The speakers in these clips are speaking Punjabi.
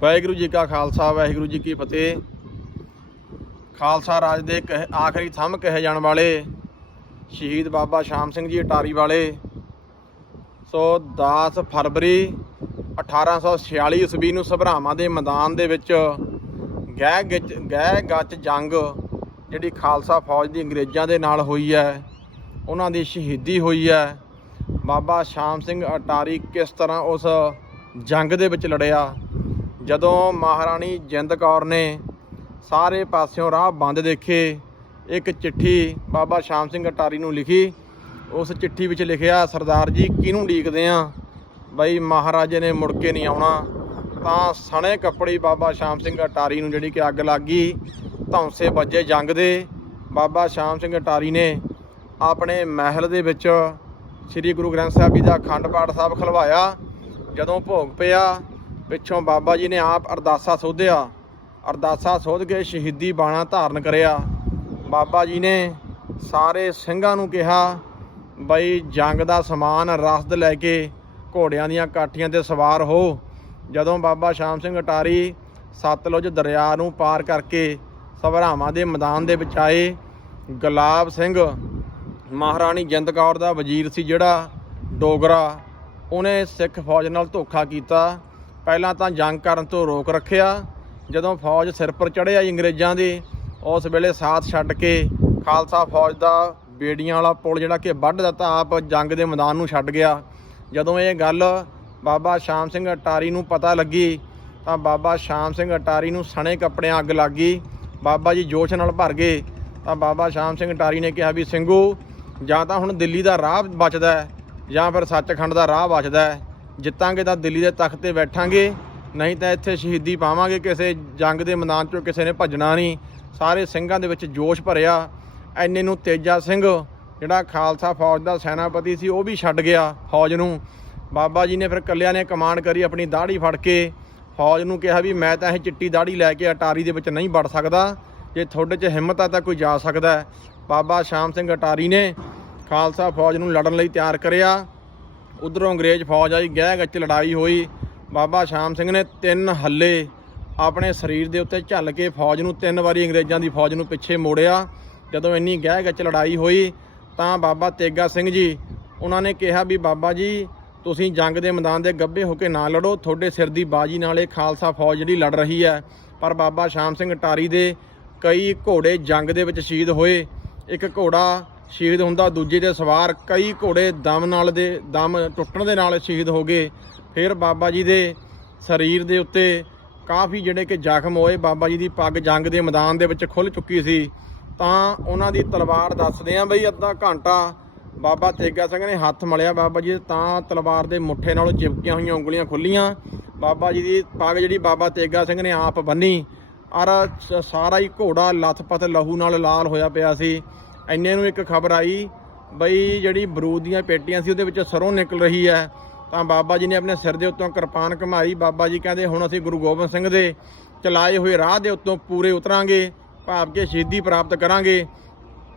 ਵਾਹਿਗੁਰੂ ਜੀ ਕਾ ਖਾਲਸਾ, ਵਾਹਿਗੁਰੂ ਜੀ ਕੀ ਫਤਿਹ। ਖਾਲਸਾ ਰਾਜ ਦੇ ਕਹਿ- ਆਖਰੀ ਥੰਮ ਕਹੇ ਜਾਣ ਵਾਲੇ ਸ਼ਹੀਦ ਬਾਬਾ ਸ਼ਾਮ ਸਿੰਘ ਜੀ ਅਟਾਰੀ ਵਾਲੇ। ਸੋ 10 ਫਰਵਰੀ 1846 ਈਸਵੀ ਨੂੰ ਸਭਰਾਵਾਂ ਦੇ ਮੈਦਾਨ ਦੇ ਵਿੱਚ ਗਹਿ ਗਿੱਚ, ਗਹਿ ਗੱਚ ਜੰਗ ਜਿਹੜੀ ਖਾਲਸਾ ਫੌਜ ਦੀ ਅੰਗਰੇਜ਼ਾਂ ਦੇ ਨਾਲ ਹੋਈ ਹੈ, ਉਹਨਾਂ ਦੀ ਸ਼ਹੀਦੀ ਹੋਈ ਹੈ। ਬਾਬਾ ਸ਼ਾਮ ਸਿੰਘ ਅਟਾਰੀ ਕਿਸ ਤਰ੍ਹਾਂ ਉਸ ਜੰਗ ਦੇ ਵਿੱਚ ਲੜਿਆ? ਜਦੋਂ ਮਹਾਰਾਣੀ ਜਿੰਦ ਕੌਰ ਨੇ ਸਾਰੇ ਪਾਸਿਓਂ ਰਾਹ ਬੰਦ ਦੇਖੇ, ਇੱਕ ਚਿੱਠੀ ਬਾਬਾ ਸ਼ਾਮ ਸਿੰਘ ਅਟਾਰੀ ਨੂੰ ਲਿਖੀ। ਉਸ ਚਿੱਠੀ ਵਿੱਚ ਲਿਖਿਆ, ਸਰਦਾਰ ਜੀ, ਕਿਹਨੂੰ ਡੀਕਦੇ ਆ? ਬਈ ਮਹਾਰਾਜੇ ਨੇ ਮੁੜ ਕੇ ਨਹੀਂ ਆਉਣਾ। ਤਾਂ ਸਣੇ ਕੱਪੜੇ ਬਾਬਾ ਸ਼ਾਮ ਸਿੰਘ ਅਟਾਰੀ ਨੂੰ ਜਿਹੜੀ ਕਿ ਅੱਗ ਲੱਗ ਗਈ, ਧੌਂਸੇ ਵੱਜੇ ਜੰਗ ਦੇ। ਬਾਬਾ ਸ਼ਾਮ ਸਿੰਘ ਅਟਾਰੀ ਨੇ ਆਪਣੇ ਮਹਿਲ ਦੇ ਵਿੱਚ ਸ੍ਰੀ ਗੁਰੂ ਗ੍ਰੰਥ ਸਾਹਿਬ ਜੀ ਦਾ ਅਖੰਡ ਪਾਠ ਸਾਹਿਬ ਖਲਵਾਇਆ। ਜਦੋਂ ਭੋਗ ਪਿਆ ਪਿੱਛੋਂ ਬਾਬਾ ਜੀ ਨੇ ਆਪ ਅਰਦਾਸਾ ਸੋਧਿਆ। ਅਰਦਾਸਾ ਸੋਧ ਕੇ ਸ਼ਹੀਦੀ ਬਾਣਾ ਧਾਰਨ ਕਰਿਆ। ਬਾਬਾ ਜੀ ਨੇ ਸਾਰੇ ਸਿੰਘਾਂ ਨੂੰ ਕਿਹਾ, ਬਈ ਜੰਗ ਦਾ ਸਮਾਨ ਰਸਦ ਲੈ ਕੇ ਘੋੜਿਆਂ ਦੀਆਂ ਕਾਠੀਆਂ ਤੇ ਸਵਾਰ ਹੋ। ਜਦੋਂ ਬਾਬਾ ਸ਼ਾਮ ਸਿੰਘ ਅਟਾਰੀ ਸਤਲੁਜ ਦਰਿਆ ਨੂੰ ਪਾਰ ਕਰਕੇ ਸਭਰਾਵਾਂ ਦੇ ਮੈਦਾਨ ਦੇ ਵਿੱਚ ਆਏ, ਗੁਲਾਬ ਸਿੰਘ ਮਹਾਰਾਣੀ ਜਿੰਦ ਕੌਰ ਦਾ ਵਜ਼ੀਰ ਸੀ ਜਿਹੜਾ ਡੋਗਰਾ। ਉਹਨੇ ਸਿੱਖ ਫੌਜ ਨਾਲ ਧੋਖਾ ਕੀਤਾ। ਪਹਿਲਾਂ ਤਾਂ ਜੰਗ ਕਰਨ ਤੋਂ ਰੋਕ ਰੱਖਿਆ। ਜਦੋਂ ਫੌਜ ਸਿਰ ਪਰ ਚੜ੍ਹਿਆ ਅੰਗਰੇਜ਼ਾਂ ਦੇ, ਉਸ ਵੇਲੇ ਸਾਥ ਛੱਡ ਕੇ ਖਾਲਸਾ ਫੌਜ ਦਾ ਬੇੜੀਆਂ ਵਾਲਾ ਪੁਲ ਜਿਹੜਾ ਕਿ ਵੱਢ ਦਿੱਤਾ, ਆਪ ਜੰਗ ਦੇ ਮੈਦਾਨ ਨੂੰ ਛੱਡ ਗਿਆ। ਜਦੋਂ ਇਹ ਗੱਲ ਬਾਬਾ ਸ਼ਾਮ ਸਿੰਘ ਅਟਾਰੀ ਨੂੰ ਪਤਾ ਲੱਗੀ, ਤਾਂ ਬਾਬਾ ਸ਼ਾਮ ਸਿੰਘ ਅਟਾਰੀ ਨੂੰ ਸਣੇ ਕੱਪੜਿਆਂ ਅੱਗ ਲੱਗ ਗਈ। ਬਾਬਾ ਜੀ ਜੋਸ਼ ਨਾਲ ਭਰ ਗਏ, ਤਾਂ ਬਾਬਾ ਸ਼ਾਮ ਸਿੰਘ ਅਟਾਰੀ ਨੇ ਕਿਹਾ ਵੀ ਸਿੰਘੂ ਜਾਂ ਤਾਂ ਹੁਣ ਦਿੱਲੀ ਦਾ ਰਾਹ ਬਚਦਾ ਹੈ, ਜਾਂ ਫਿਰ ਸੱਚਖੰਡ ਦਾ ਰਾਹ ਬਚਦਾ ਹੈ। ਜਿੱਤਾਂਗੇ ਤਾਂ ਦਿੱਲੀ ਦੇ ਤਖਤ ਤੇ ਬੈਠਾਂਗੇ, ਨਹੀਂ ਤਾਂ ਇੱਥੇ ਸ਼ਹੀਦੀ ਪਾਵਾਂਗੇ ਕਿਸੇ ਜੰਗ ਦੇ ਮੈਦਾਨ ਚੋਂ, ਕਿਸੇ ਨੇ ਭੱਜਣਾ ਨਹੀਂ। ਸਾਰੇ ਸਿੰਘਾਂ ਦੇ ਵਿੱਚ ਜੋਸ਼ ਭਰਿਆ। ਐਨੇ ਨੂੰ ਤੇਜਾ ਸਿੰਘ, ਜਿਹੜਾ ਖਾਲਸਾ ਫੌਜ ਦਾ ਸੈਨਾਪਤੀ ਸੀ, ਉਹ ਵੀ ਛੱਡ ਗਿਆ ਫੌਜ ਨੂੰ। ਬਾਬਾ ਜੀ ਨੇ ਫਿਰ ਕੱਲਿਆਂ ਨੇ ਕਮਾਂਡ ਕਰੀ ਆਪਣੀ ਦਾੜੀ ਫੜ ਕੇ। ਫੌਜ ਨੂੰ ਕਿਹਾ ਵੀ ਮੈਂ ਤਾਂ ਇਹ ਚਿੱਟੀ ਦਾੜੀ ਲੈ ਕੇ ਅਟਾਰੀ ਦੇ ਵਿੱਚ ਨਹੀਂ ਵੜ ਸਕਦਾ। ਜੇ ਤੁਹਾਡੇ 'ਚ ਹਿੰਮਤ ਆ ਤਾਂ ਕੋਈ ਜਾ ਸਕਦਾ ਬਾਬਾ ਸ਼ਾਮ ਸਿੰਘ ਅਟਾਰੀ ਨੇ ਖਾਲਸਾ ਫੌਜ ਨੂੰ ਲੜਨ ਲਈ ਤਿਆਰ ਕਰਿਆ। ਉਧਰੋਂ ਅੰਗਰੇਜ਼ ਫੌਜ ਆਈ, ਗਹਿ ਗੱਚ ਲੜਾਈ ਹੋਈ। ਬਾਬਾ ਸ਼ਾਮ ਸਿੰਘ ਨੇ ਤਿੰਨ ਹੱਲੇ ਆਪਣੇ ਸਰੀਰ ਦੇ ਉੱਤੇ ਝੱਲ ਕੇ ਫੌਜ ਨੂੰ ਤਿੰਨ ਵਾਰੀ ਅੰਗਰੇਜ਼ਾਂ ਦੀ ਫੌਜ ਨੂੰ ਪਿੱਛੇ ਮੋੜਿਆ। ਜਦੋਂ ਇੰਨੀ ਗਹਿ ਗੱਚ ਲੜਾਈ ਹੋਈ, ਤਾਂ ਬਾਬਾ ਤੇਗਾ ਸਿੰਘ ਜੀ, ਉਹਨਾਂ ਨੇ ਕਿਹਾ ਵੀ, ਬਾਬਾ ਜੀ, ਤੁਸੀਂ ਜੰਗ ਦੇ ਮੈਦਾਨ ਦੇ ਗੱਭੇ ਹੋ ਕੇ ਨਾ ਲੜੋ। ਤੁਹਾਡੇ ਸਿਰ ਦੀ ਬਾਜੀ ਨਾਲ ਇਹ ਖਾਲਸਾ ਫੌਜ ਜਿਹੜੀ ਲੜ ਰਹੀ ਹੈ। ਪਰ ਬਾਬਾ ਸ਼ਾਮ ਸਿੰਘ ਟਾਰੀ ਦੇ ਕਈ ਘੋੜੇ ਜੰਗ ਦੇ ਵਿੱਚ ਸ਼ਹੀਦ ਹੋਏ। ਇੱਕ ਘੋੜਾ ਸ਼ਹੀਦ ਹੁੰਦਾ, ਦੂਜੇ ਦੇ ਸਵਾਰ ਕਈ ਘੋੜੇ ਦਮ ਨਾਲ ਦੇ, ਦਮ ਟੁੱਟਣ ਦੇ ਨਾਲ ਸ਼ਹੀਦ ਹੋ ਗਏ। ਫਿਰ ਬਾਬਾ ਜੀ ਦੇ ਸਰੀਰ ਦੇ ਉੱਤੇ ਕਾਫੀ ਜਿਹੜੇ ਕਿ ਜ਼ਖਮ ਹੋਏ, ਬਾਬਾ ਜੀ ਦੀ ਪੱਗ ਜੰਗ ਦੇ ਮੈਦਾਨ ਦੇ ਵਿੱਚ ਖੁੱਲ ਚੁੱਕੀ ਸੀ। ਤਾਂ ਉਹਨਾਂ ਦੀ ਤਲਵਾਰ ਦੱਸਦੇ ਆ ਬਈ, ਅੱਧਾ ਘੰਟਾ ਬਾਬਾ ਤੇਗਾ ਸਿੰਘ ਨੇ ਹੱਥ ਮਲਿਆ ਬਾਬਾ ਜੀ ਤਾਂ ਤਲਵਾਰ ਦੇ ਮੁੱਠੇ ਨਾਲੋਂ ਚਿਪਕੀਆਂ ਹੋਈਆਂ ਉਂਗਲੀਆਂ ਖੁੱਲੀਆਂ। ਬਾਬਾ ਜੀ ਦੀ ਪੱਗ ਜਿਹੜੀ ਬਾਬਾ ਤੇਗਾ ਸਿੰਘ ਨੇ ਆਪ ਬੰਨੀ। ਔਰ ਸ- ਸਾਰਾ ਹੀ ਘੋੜਾ ਲੱਥ ਪੱਥ ਲਹੂ ਨਾਲ ਲਾਲ ਹੋਇਆ ਪਿਆ ਸੀ। ਐਨੇ ਨੂੰ ਇੱਕ ਖਬਰ ਆਈ ਬਈ ਜਿਹੜੀ ਬਰੂਦ ਦੀਆਂ ਪੇਟੀਆਂ ਸੀ ਉਹਦੇ ਵਿੱਚ ਸਰੋਂ ਨਿਕਲ ਰਹੀ ਹੈ। ਤਾਂ ਬਾਬਾ ਜੀ ਨੇ ਆਪਣੇ ਸਿਰ ਦੇ ਉੱਤੋਂ ਕਿਰਪਾਨ ਘਮਾਈ। ਬਾਬਾ ਜੀ ਕਹਿੰਦੇ, ਹੁਣ ਅਸੀਂ ਗੁਰੂ ਗੋਬਿੰਦ ਸਿੰਘ ਦੇ ਚਲਾਏ ਹੋਏ ਰਾਹ ਦੇ ਉੱਤੋਂ ਪੂਰੇ ਉਤਰਾਂਗੇ, ਭਾਵ ਕੇ ਸ਼ਹੀਦੀ ਪ੍ਰਾਪਤ ਕਰਾਂਗੇ।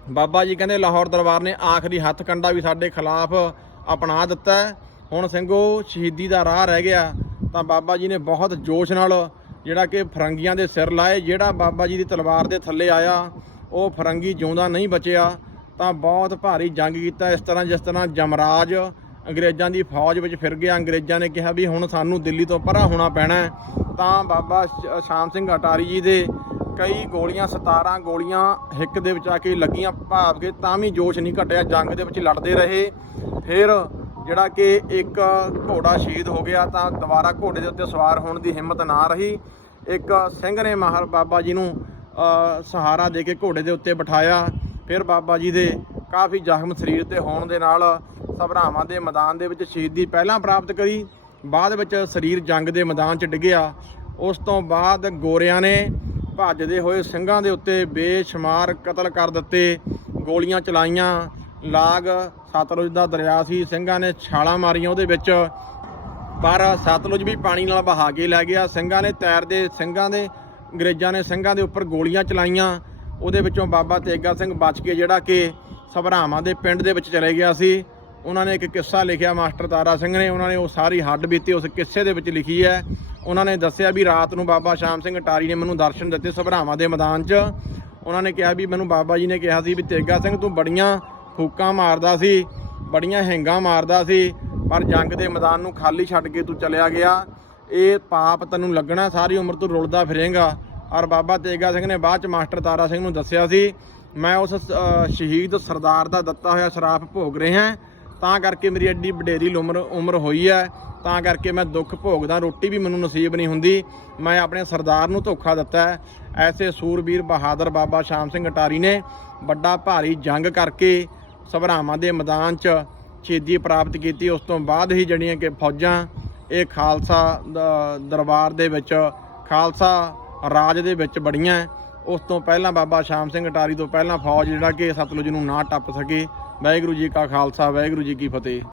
ਬਾਬਾ ਜੀ ਕਹਿੰਦੇ, ਲਾਹੌਰ ਦਰਬਾਰ ਨੇ ਆਖਰੀ ਹੱਥ ਕੰਡਾ ਵੀ ਸਾਡੇ ਖਿਲਾਫ ਅਪਣਾ ਦਿੱਤਾ ਹੁਣ ਸਿੰਘੋ, ਸ਼ਹੀਦੀ ਦਾ ਰਾਹ ਰਹਿ ਗਿਆ। ਤਾਂ ਬਾਬਾ ਜੀ ਨੇ ਬਹੁਤ ਜੋਸ਼ ਨਾਲ ਜਿਹੜਾ ਕਿ ਫਰੰਗੀਆਂ ਦੇ ਸਿਰ ਲਾਏ, ਜਿਹੜਾ ਬਾਬਾ ਜੀ ਦੀ ਤਲਵਾਰ ਦੇ ਥੱਲੇ ਆਇਆ। ਉਹ ਫਰੰਗੀ ਜਿਉਂਦਾ ਨਹੀਂ ਬਚਿਆ, ਤਾਂ ਬਹੁਤ ਭਾਰੀ ਜੰਗ ਕੀਤਾ ਇਸ ਤਰ੍ਹਾਂ, ਜਿਸ ਤਰ੍ਹਾਂ ਜਮਰਾਜ ਅੰਗਰੇਜ਼ਾਂ ਦੀ ਫੌਜ ਵਿੱਚ ਫਿਰ ਗਿਆ। ਅੰਗਰੇਜ਼ਾਂ ਨੇ ਕਿਹਾ ਵੀ ਹੁਣ ਸਾਨੂੰ ਦਿੱਲੀ ਤੋਂ ਪਰਾਂ ਹੋਣਾ ਪੈਣਾ ਤਾਂ ਬਾਬਾ ਸ਼- ਸ਼ਾਮ ਸਿੰਘ ਅਟਾਰੀ ਜੀ ਦੇ ਕਈ ਗੋਲੀਆਂ 17 ਗੋਲੀਆਂ ਹਿੱਕ ਦੇ ਵਿੱਚ ਆ ਕੇ ਲੱਗੀਆਂ ਭਾਵ ਕੇ ਤਾਂ ਵੀ ਜੋਸ਼ ਨਹੀਂ ਘਟਿਆ, ਜੰਗ ਦੇ ਵਿੱਚ ਲੜਦੇ ਰਹੇ। ਫਿਰ ਜਿਹੜਾ ਕਿ ਇੱਕ ਘੋੜਾ ਸ਼ਹੀਦ ਹੋ ਗਿਆ, ਤਾਂ ਦੁਬਾਰਾ ਘੋੜੇ ਦੇ ਉੱਤੇ ਸਵਾਰ ਹੋਣ ਦੀ ਹਿੰਮਤ ਨਾ ਰਹੀ। ਇੱਕ ਸਿੰਘ ਨੇ ਮਹਾਰ ਬਾਬਾ ਜੀ ਨੂੰ ਸਹਾਰਾ ਦੇ ਕੇ ਘੋੜੇ ਦੇ ਉੱਤੇ ਬਿਠਾਇਆ। ਫਿਰ ਬਾਬਾ ਜੀ ਦੇ ਕਾਫੀ ਜ਼ਖਮ ਸਰੀਰ ਤੇ ਹੋਣ ਦੇ ਨਾਲ ਸਭਰਾਵਾਂ ਦੇ ਮੈਦਾਨ ਦੇ ਵਿੱਚ ਸ਼ਹੀਦੀ ਪਹਿਲਾਂ ਪ੍ਰਾਪਤ ਕਰੀ। ਬਾਅਦ ਵਿੱਚ ਸਰੀਰ ਜੰਗ ਦੇ ਮੈਦਾਨ 'ਚ ਡਿੱਗਿਆ। ਉਸ ਤੋਂ ਬਾਅਦ ਗੋਰਿਆਂ ਨੇ ਭੱਜਦੇ ਹੋਏ ਸਿੰਘਾਂ ਦੇ ਉੱਤੇ ਬੇਸ਼ੁਮਾਰ ਕਤਲ ਕਰ ਦਿੱਤੇ। ਗੋਲੀਆਂ ਚਲਾਈਆਂ। ਲਾਗ ਸਤਲੁਜ ਦਾ ਦਰਿਆ ਸੀ। ਸਿੰਘਾਂ ਨੇ ਛਾਲਾਂ ਮਾਰੀਆਂ ਉਹਦੇ ਵਿੱਚ। ਪਰ ਸਤਲੁਜ ਵੀ ਪਾਣੀ ਨਾਲ ਬਹਾ ਕੇ ਲੈ ਗਿਆ। ਸਿੰਘਾਂ ਨੇ ਤੈਰਦੇ ਸਿੰਘਾਂ ਦੇ ਅੰਗਰੇਜ਼ਾਂ ਨੇ ਸਿੰਘਾਂ ਦੇ ਉੱਪਰ ਗੋਲੀਆਂ ਚਲਾਈਆਂ। ਉਹਦੇ ਵਿੱਚੋਂ ਬਾਬਾ ਤੇਗਾ ਸਿੰਘ ਬਚ ਕੇ ਜਿਹੜਾ ਕਿ ਸਭਰਾਵਾਂ ਦੇ ਪਿੰਡ ਦੇ ਵਿੱਚ ਚਲੇ ਗਿਆ ਸੀ। ਉਹਨਾਂ ਨੇ ਇੱਕ ਕਿੱਸਾ ਲਿਖਿਆ ਮਾਸਟਰ ਤਾਰਾ ਸਿੰਘ ਨੇ। ਉਹਨਾਂ ਨੇ ਉਹ ਸਾਰੀ ਹੱਡ ਬੀਤੀ ਉਸ ਕਿੱਸੇ ਦੇ ਵਿੱਚ ਲਿਖੀ ਹੈ। ਉਹਨਾਂ ਨੇ ਦੱਸਿਆ ਵੀ ਰਾਤ ਨੂੰ ਬਾਬਾ ਸ਼ਾਮ ਸਿੰਘ ਅਟਾਰੀ ਨੇ ਮੈਨੂੰ ਦਰਸ਼ਨ ਦਿੱਤੇ ਸਭਰਾਵਾਂ ਦੇ ਮੈਦਾਨ 'ਚ। ਉਹਨਾਂ ਨੇ ਕਿਹਾ ਵੀ ਮੈਨੂੰ ਬਾਬਾ ਜੀ ਨੇ ਕਿਹਾ ਸੀ ਵੀ ਤੇਗਾ ਸਿੰਘ ਤੂੰ ਬੜੀਆਂ ਫੂਕਾਂ ਮਾਰਦਾ ਸੀ, ਬੜੀਆਂ ਹੈਂਗਾ ਮਾਰਦਾ ਸੀ, ਪਰ ਜੰਗ ਦੇ ਮੈਦਾਨ ਨੂੰ ਖਾਲੀ ਛੱਡ ਕੇ ਤੂੰ ਚਲਿਆ ਗਿਆ। ਇਹ ਪਾਪ ਤੈਨੂੰ ਲੱਗਣਾ, ਸਾਰੀ ਉਮਰ ਤੂੰ ਰੁਲਦਾ ਫਿਰੇਂਗਾ। ਔਰ ਬਾਬਾ ਤੇਗਾ ਸਿੰਘ ਨੇ ਬਾਅਦ ਚ ਮਾਸਟਰ ਤਾਰਾ ਸਿੰਘ ਨੂੰ ਦੱਸਿਆ ਸੀ, ਮੈਂ ਉਸ ਸ਼ਹੀਦ ਸਰਦਾਰ ਦਾ ਦਿੱਤਾ ਹੋਇਆ ਸ਼ਰਾਪ ਭੋਗ ਰਿਹਾ ਤਾਂ ਕਰਕੇ ਮੇਰੀ ਐਡੀ ਵਡੇਰੀ ਉਮਰ ਉਮਰ ਹੋਈ ਹੈ। ਤਾਂ ਕਰਕੇ ਮੈਂ ਦੁੱਖ ਭੋਗਦਾ, ਰੋਟੀ ਵੀ ਮੈਨੂੰ ਨਸੀਬ ਨਹੀਂ ਹੁੰਦੀ। ਮੈਂ ਆਪਣੇ ਸਰਦਾਰ ਨੂੰ ਧੋਖਾ ਦਿੱਤਾ ਐਸੇ ਸੂਰਬੀਰ ਬਹਾਦਰ ਬਾਬਾ ਸ਼ਾਮ ਸਿੰਘ ਅਟਾਰੀ ਨੇ ਵੱਡਾ ਭਾਰੀ ਜੰਗ ਕਰਕੇ ਸਭਰਾਵਾਂ ਦੇ ਮੈਦਾਨ 'ਚ ਸ਼ਹੀਦੀ ਪ੍ਰਾਪਤ ਕੀਤੀ। ਉਸ ਤੋਂ ਬਾਅਦ ਹੀ ਜਿਹੜੀਆਂ ਕਿ ਫੌਜਾਂ ਇਹ ਖਾਲਸਾ ਦਰਬਾਰ ਦੇ ਵਿੱਚ, ਖਾਲਸਾ ਰਾਜ ਦੇ ਵਿੱਚ ਬੜੀਆਂ ਉਸ ਤੋਂ ਪਹਿਲਾਂ ਬਾਬਾ ਸ਼ਾਮ ਸਿੰਘ ਅਟਾਰੀ ਤੋਂ ਪਹਿਲਾਂ ਫੌਜ ਜਿਹੜਾ ਕਿ ਸਤਲੁਜ ਨੂੰ ਨਾ ਟੱਪ ਸਕੇ। ਵਾਹਿਗੁਰੂ ਜੀ ਕਾ ਖਾਲਸਾ, ਵਾਹਿਗੁਰੂ ਜੀ ਕੀ ਫਤਿਹ।